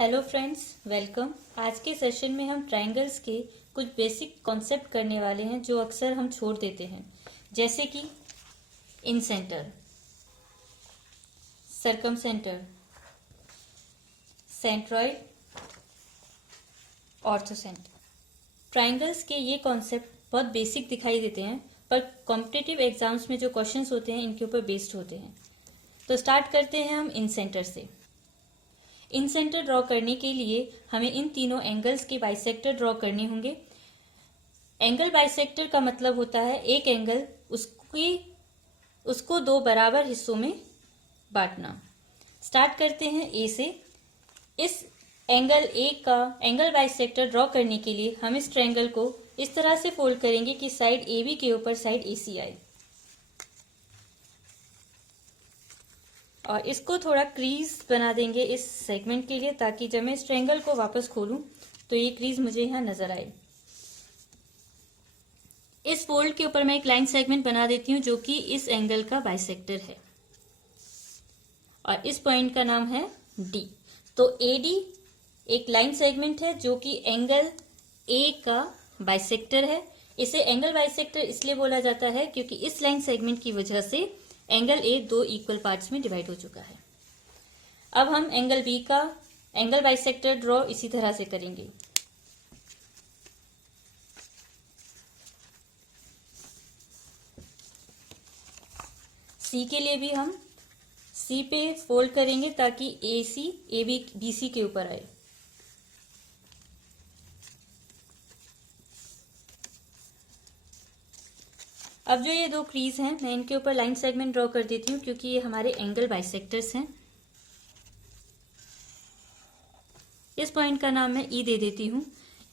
Hello friends, welcome. आज के session में हम ट्रायंगल्स के कुछ बेसिक कॉन्सेप्ट करने वाले हैं जो अक्सर हम छोड़ देते हैं, जैसे कि incentre, circumcentre, centroid, orthocentre. Triangles के ये कॉन्सेप्ट बहुत बेसिक दिखाई देते हैं, पर कॉम्पिटिटिव एग्जाम्स में जो क्वेश्चंस होते हैं इनके ऊपर बेस्ड होते हैं। तो स्टार्ट करते हैं हम इन सेंटर से। इन सेंटर ड्रॉ करने के लिए हमें इन तीनों एंगल्स के बाइसेक्टर ड्रॉ करने होंगे। एंगल बाइसेक्टर का मतलब होता है एक एंगल उसको दो बराबर हिस्सों में बांटना। स्टार्ट करते हैं ए से। इस एंगल ए का एंगल बाइसेक्टर ड्रॉ करने के लिए हम इस ट्रायंगल को इस तरह से फोल्ड करेंगे कि साइड ए बी के ऊपर साइड ए सी आए, और इसको थोड़ा क्रीज बना देंगे इस सेगमेंट के लिए, ताकि जब मैं इस ट्रायंगल को वापस खोलूं तो ये क्रीज मुझे यहां नजर आए। इस फोल्ड के ऊपर मैं एक लाइन सेगमेंट बना देती हूं जो कि इस एंगल का बाइसेक्टर है, और इस पॉइंट का नाम है डी। तो ए डी एक लाइन सेगमेंट है जो कि एंगल ए का बाइसेक्टर है। इसे एंगल बाइसेक्टर इसलिए बोला जाता है क्योंकि इस लाइन सेगमेंट की वजह से एंगल ए दो इक्वल पार्ट्स में डिवाइड हो चुका है। अब हम एंगल बी का एंगल बाइसेक्टर ड्रॉ इसी तरह से करेंगे। सी के लिए भी हम सी पे फोल्ड करेंगे ताकि ए सी ए बी बी सी के ऊपर आए। अब जो ये दो क्रीज हैं, मैं इनके ऊपर लाइन सेगमेंट ड्रॉ कर देती हूँ क्योंकि ये हमारे एंगल बाइसेक्टर्स हैं। इस पॉइंट का नाम मैं ई दे देती हूँ।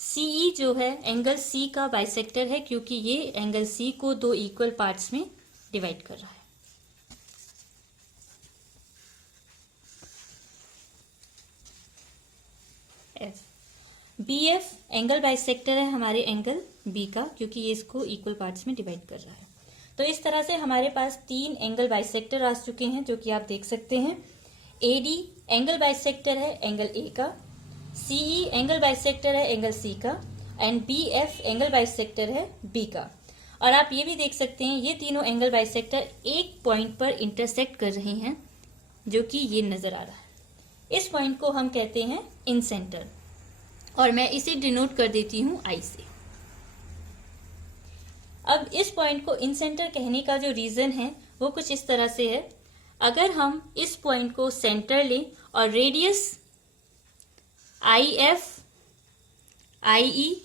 सीई जो है एंगल सी का बाइसेक्टर है क्योंकि ये एंगल सी को दो इक्वल पार्ट्स में डिवाइड कर रहा है। F B F angle bisector है हमारे एंगल बी का क्योंकि ये इसको इक्वल पार्ट्स में डिवाइड कर रहा है। तो इस तरह से हमारे पास तीन एंगल बाइसेक्टर आ चुके हैं जो कि आप देख सकते हैं। ए डी एंगल बाइसेक्टर है एंगल ए का, सीई एंगल बाइसेक्टर है एंगल सी का, and B F angle bisector है बी का। और आप ये भी देख सकते हैं ये तीनों एंगल बाइसेक्टर एक पॉइंट पर इंटरसेक्ट कर रहे हैं जो कि ये नजर आ रहा है। इस पॉइंट को हम कहते हैं इन सेंटर, और मैं इसे डिनोट कर देती हूं आई से। अब इस पॉइंट को इन सेंटर कहने का जो रीजन है वो कुछ इस तरह से है। अगर हम इस पॉइंट को सेंटर लें और radius I F, I E,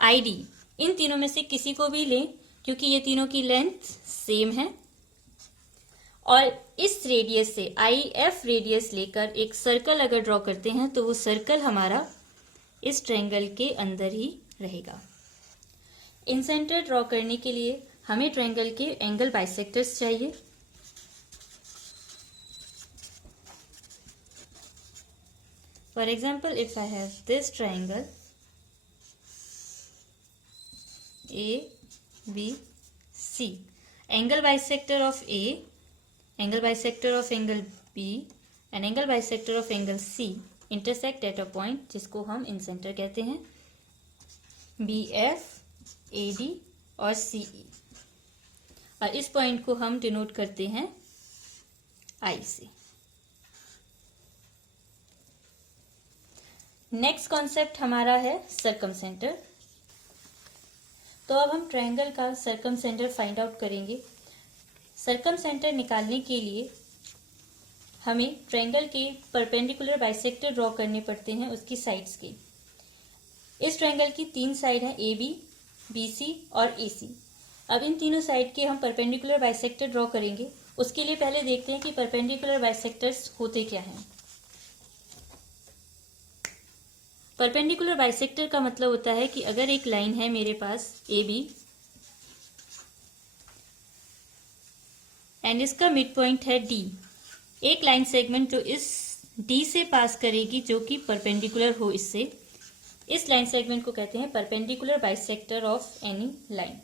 I D इन तीनों में से किसी को भी लें क्योंकि ये तीनों की लेंथ सेम है, और इस रेडियस से आई एफ रेडियस लेकर एक सर्कल अगर ड्रॉ करते हैं तो वो सर्कल हमारा इस ट्रायंगल के अंदर ही रहेगा। इन सेंटर ड्रॉ करने के लिए हमें ट्रायंगल के एंगल बाइसेक्टर्स चाहिए। For example, if I have this triangle A B C, angle bisector of A, angle bisector of angle B and angle bisector of angle C intersect at a point जिसको हम इन centre कहते हैं, B F, A D और सी ई, और इस point को हम denote करते हैं आई से। नेक्स्ट कॉन्सेप्ट हमारा है सर्कम सेंटर। तो अब हम ट्रायंगल का सर्कम सेंटर फाइंड आउट करेंगे। सर्कम सेंटर निकालने के लिए हमें ट्रायंगल के परपेंडिकुलर बाइसेक्टर ड्रॉ करने पड़ते हैं उसकी साइड्स के। इस ट्रायंगल की तीन साइड हैं, ए बी, बी सी और ए सी। अब इन तीनों साइड के हम परपेंडिकुलर बाइसेक्टर ड्रॉ करेंगे। उसके लिए पहले देखते हैं कि परपेंडिकुलर बाइसेक्टर्स होते क्या हैं। परपेंडिकुलर बाइसेक्टर का मतलब होता है कि अगर एक लाइन है मेरे पास ए बी एंड इसका मिड पॉइंट है डी, एक लाइन सेगमेंट जो इस डी से पास करेगी जो कि परपेंडिकुलर हो इससे, इस लाइन सेगमेंट को कहते हैं perpendicular bisector of any line.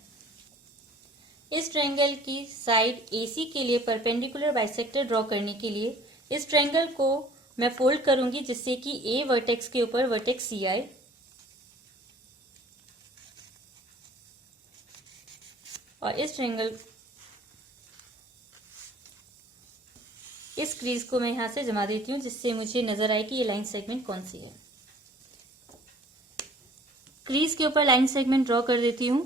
इस ट्रायंगल की साइड AC के लिए परपेंडिकुलर बाइसेक्टर ड्रॉ करने के लिए इस ट्रायंगल को मैं फोल्ड करूंगी जिससे कि ए वर्टेक्स के ऊपर वर्टेक्स सी आए। और इस ट्रायंगल, इस क्रीज को मैं यहां से जमा देती हूं जिससे मुझे नजर आए कि ये लाइन सेगमेंट कौन सी है। क्रीज के ऊपर लाइन सेगमेंट ड्रॉ कर देती हूं।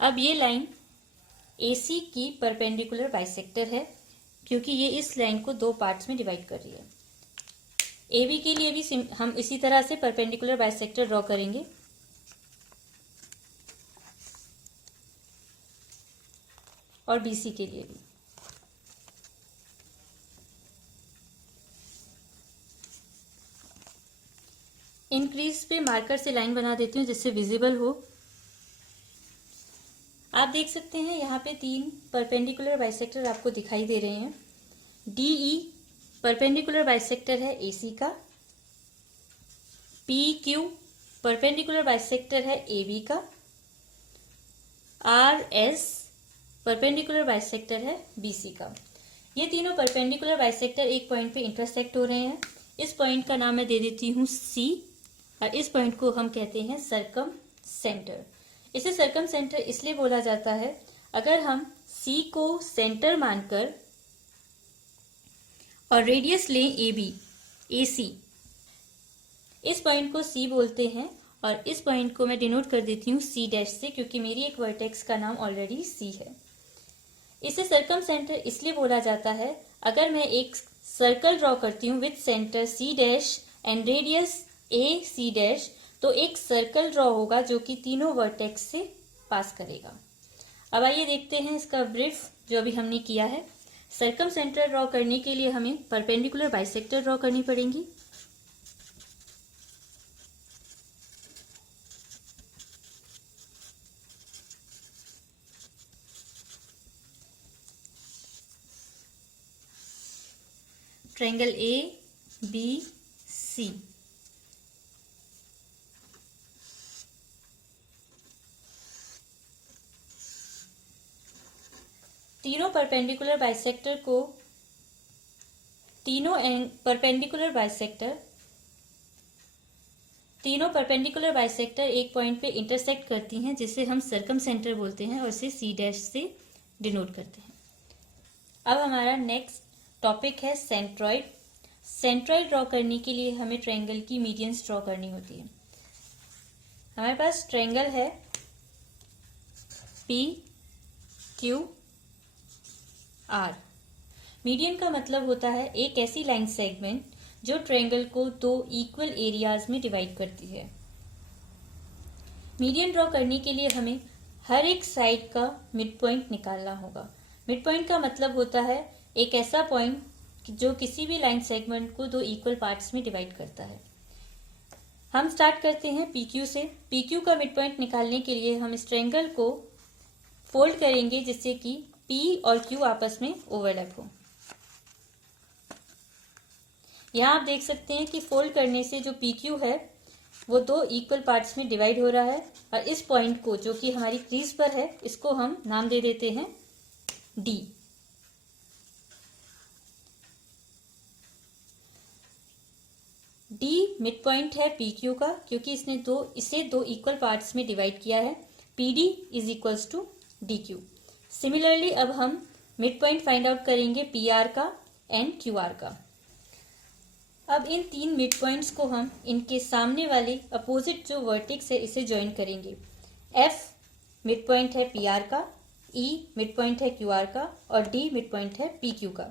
अब ये लाइन AC की परपेंडिकुलर बाइसेक्टर है क्योंकि ये इस लाइन को दो पार्ट्स में डिवाइड कर रही है। AB के लिए भी हम इसी तरह से परपेंडिकुलर बाइसेक्टर ड्रॉ करेंगे। और BC के लिए भी। इन क्रीज पे मार्कर से लाइन बना देती हूँ जिससे विजिबल हो। आप देख सकते हैं यहाँ पे 3 परपेंडिकुलर बाइसेक्टर आपको दिखाई दे रहे हैं। DE परपेंडिकुलर बाइसेक्टर है AC का। PQ परपेंडिकुलर बाइसेक्टर है AB का। RS परपेंडिकुलर बाइसेक्टर है BC का। ये तीनों परपेंडिकुलर बाइसेक्टर एक पॉइंट पे इंटरसेक्ट हो रहे हैं। इस पॉइंट का नाम मैं दे देती हूँ C और इस पॉइंट को हम कहते हैं सर्कम सेंटर। इसे सर्कम सेंटर इसलिए बोला जाता है, अगर हम C को सेंटर मानकर और रेडियस लें AC, इस पॉइंट को C बोलते हैं और इस पॉइंट को मैं डिनोट कर देती हूँ C डैश से क्योंकि मेरी एक वर्टेक्स का नाम ऑलरेडी C है। इसे सर्कम सेंटर इसलिए बोला जाता है, अगर मैं एक सर्कल ड्रॉ करती हूँ with centre C dash and radius AC dash, तो एक सर्कल ड्रॉ होगा जो कि तीनों वर्टेक्स से पास करेगा। अब आइए देखते हैं इसका ब्रीफ जो अभी हमने किया है। सर्कम सेंटर ड्रॉ करने के लिए हमें परपेंडिकुलर बाइसेक्टर ड्रॉ करनी पड़ेंगी। Triangle ABC। तीनों परपेंडिकुलर बाइसेक्टर एक पॉइंट पे इंटरसेक्ट करती हैं जिसे हम सर्कम सेंटर बोलते हैं और इसे C डैश से डिनोट करते हैं। अब हमारा नेक्स्ट टॉपिक है सेंट्रॉइड। सेंट्रॉइड ड्रॉ करने के लिए हमें ट्रायंगल की मीडियंस ड्रॉ करनी होती है। हमारे पास ट्रायंगल है PQR। मीडियन का मतलब होता है एक ऐसी लाइन सेगमेंट जो ट्रायंगल को दो इक्वल एरियाज में डिवाइड करती है। मीडियन ड्रॉ करने के लिए हमें हर एक साइड का मिड पॉइंट निकालना होगा। मिड पॉइंट का मतलब होता है एक ऐसा पॉइंट जो किसी भी लाइन सेगमेंट को दो इक्वल पार्ट्स में डिवाइड करता है। हम स्टार्ट करते हैं PQ से। PQ का मिड पॉइंट निकालने के लिए हम इस ट्रायंगल को फोल्ड करेंगे जिससे कि P और Q आपस में ओवरलैप हो। यहाँ आप देख सकते हैं कि फोल्ड करने से जो PQ है वो दो इक्वल पार्ट्स में डिवाइड हो रहा है और इस पॉइंट को जो कि हमारी क्रीज पर है इसको हम नाम दे देते हैं D। D मिड पॉइंट है PQ का क्योंकि इसे दो इक्वल पार्ट्स में डिवाइड किया है। PD is equals to DQ। Similarly अब हम मिड पॉइंट फाइंड आउट करेंगे PR का एंड QR का। अब इन तीन मिड पॉइंट्स को हम इनके सामने वाले अपोजिट जो वर्टेक्स है इसे ज्वाइन करेंगे। F मिड पॉइंट है PR का, E मिड पॉइंट है QR का और D मिड पॉइंट है PQ का।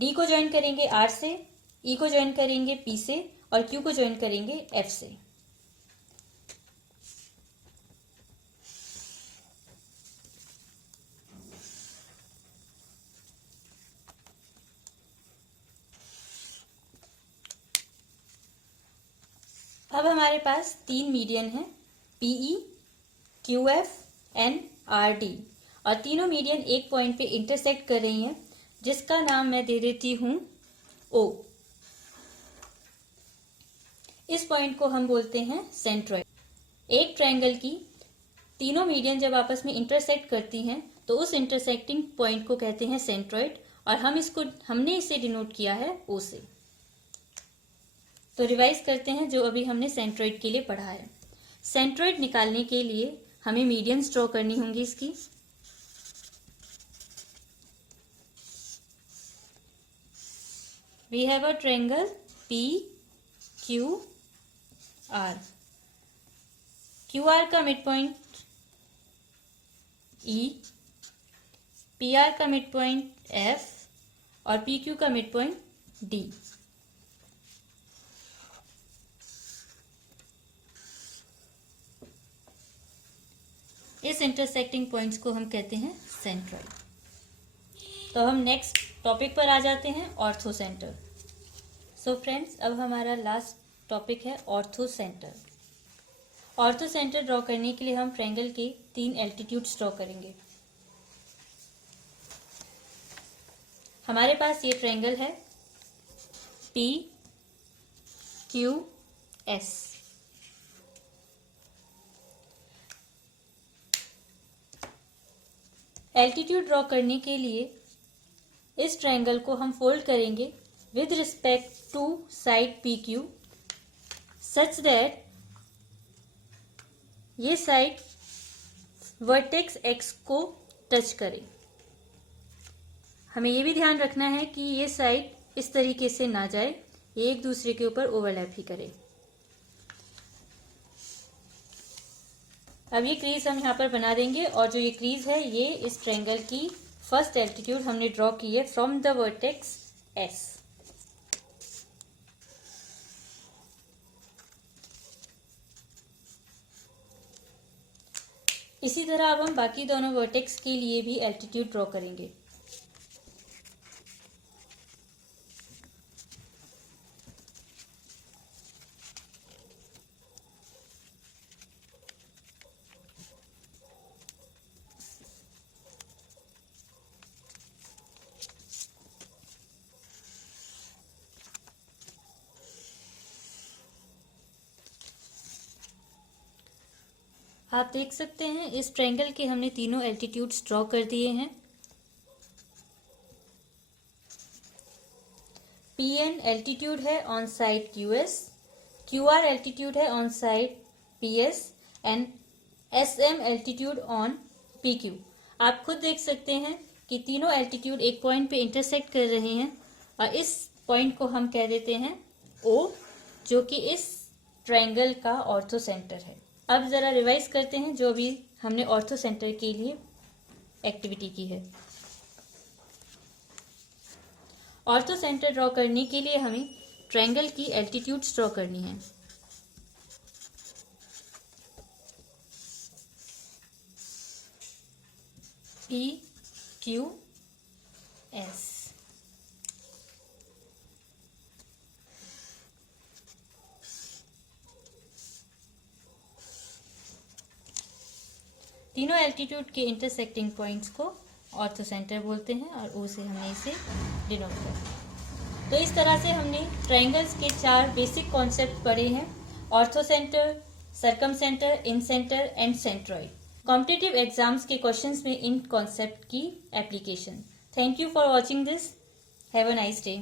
D को ज्वाइन करेंगे R से, E को ज्वाइन करेंगे P से और Q को ज्वाइन करेंगे F से। अब हमारे पास तीन मीडियन हैं PE, QF एंड RD और तीनों मीडियन एक पॉइंट पे इंटरसेक्ट कर रही हैं जिसका नाम मैं दे देती हूं O। इस पॉइंट को हम बोलते हैं सेंट्रॉइड। एक ट्रायंगल की तीनों मीडियन जब आपस में इंटरसेक्ट करती हैं तो उस इंटरसेक्टिंग पॉइंट को कहते हैं सेंट्रॉइड और हमने इसे डिनोट किया है O से। तो रिवाइज करते हैं जो अभी हमने सेंट्रॉइड के लिए पढ़ा है। सेंट्रॉइड निकालने के लिए हमें मीडियंस ड्रॉ करनी होंगी इसकी। We have a triangle PQR। QR का मिड पॉइंट E, PR का मिड पॉइंट F और PQ का मिड पॉइंट D। इस इंटरसेक्टिंग पॉइंट्स को हम कहते हैं सेंट्रॉइड। तो हम नेक्स्ट टॉपिक पर आ जाते हैं, ऑर्थो सेंटर। सो फ्रेंड्स, अब हमारा लास्ट टॉपिक है ortho centre. Ortho centre draw करने के लिए हम ट्रायंगल के 3 एल्टीट्यूड्स ड्रॉ करेंगे। हमारे पास ये ट्रायंगल है PQS। एल्टीट्यूड ड्रॉ करने के लिए इस ट्रायंगल को हम फोल्ड करेंगे with respect to side PQ such that ये साइड वर्टेक्स X को टच करे। हमें ये भी ध्यान रखना है कि ये साइड इस तरीके से ना जाए, ये एक दूसरे के ऊपर ओवरलैप ही करे। अब ये क्रीज हम यहाँ पर बना देंगे और जो ये क्रीज है ये इस ट्रायंगल की फर्स्ट एल्टीट्यूड हमने ड्रॉ की है फ्रॉम द वर्टेक्स S। इसी तरह अब हम बाकी दोनों वर्टेक्स के लिए भी एल्टीट्यूड ड्रॉ करेंगे। आप देख सकते हैं इस ट्रायंगल के हमने तीनों एल्टीट्यूड्स ड्रॉ कर दिए हैं। PN एल्टीट्यूड है on side QS, QR altitude है on side PS and SM altitude on PQ। आप खुद देख सकते हैं कि तीनों एल्टीट्यूड एक पॉइंट पे इंटरसेक्ट कर रहे हैं और इस पॉइंट को हम कह देते हैं O, जो कि इस ट्रायंगल का ऑर्थो सेंटर है। अब जरा रिवाइज करते हैं जो भी हमने ऑर्थो सेंटर के लिए एक्टिविटी की है। ऑर्थो सेंटर ड्रॉ करने के लिए हमें ट्रायंगल की एल्टीट्यूड्स ड्रॉ करनी है। PQS। तीनों एल्टीट्यूड के इंटरसेक्टिंग पॉइंट्स को ऑर्थो सेंटर बोलते हैं और O से हमने इसे डिनोट किया। तो इस तरह से हमने ट्रायंगल्स के 4 बेसिक कॉन्सेप्ट पढ़े हैं: ortho centre, circum centre, in centre and centroid. Competitive exams के क्वेश्चंस में इन कॉन्सेप्ट की application. Thank you for watching this. Have a nice day.